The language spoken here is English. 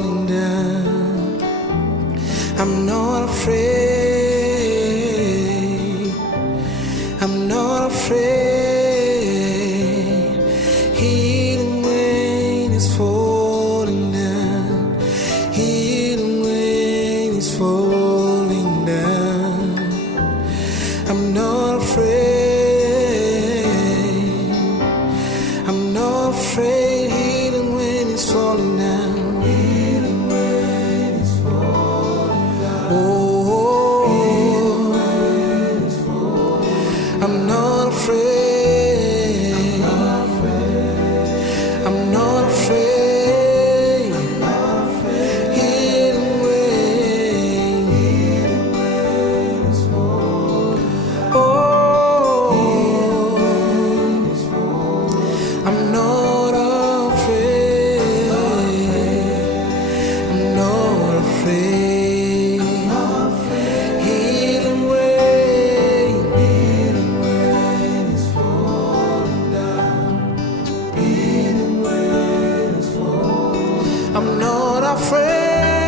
falling down. I'm not afraid. I'm not afraid. Healing rain is falling down. Healing rain is falling down. I'm not afraid. I'm not afraid. Healing rain is falling down. Healing rain is falling down. Oh, healing rain is falling down. I'm not afraid. I'm not afraid. Healing rain is falling down. Oh, I'm not afraid. I'm not afraid. Healing rain is falling down. Healing rain is falling down. I'm not afraid.